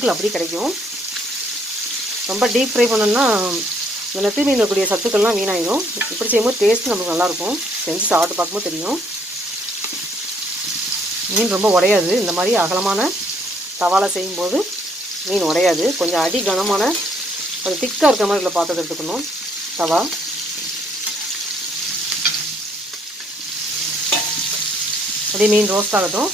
சத்துக்கள் அப்படியே கிடைக்கும். ரொம்ப டீப் ஃப்ரை பண்ணோம்னா இந்த நெத்திலி மீனில் இருக்கக்கூடிய சத்துக்கள்லாம் வீணாயிடும். இப்படி செய்யும்போது டேஸ்ட்டு நமக்கு நல்லாயிருக்கும். செஞ்சு சாப்பிட்டு பார்க்கும்போது தெரியும். மீன் ரொம்ப உடையாது. இந்த மாதிரி அகலமான தவாவில் செய்யும்போது மீன் உடையாது. கொஞ்சம் அடி கனமான கொஞ்சம் திக்காக இருக்கிற மாதிரி இல்லை பாத்திரத்தை எடுத்துக்கணும். தவா அப்படியே மீன் ரோஸ்ட் ஆகட்டும்.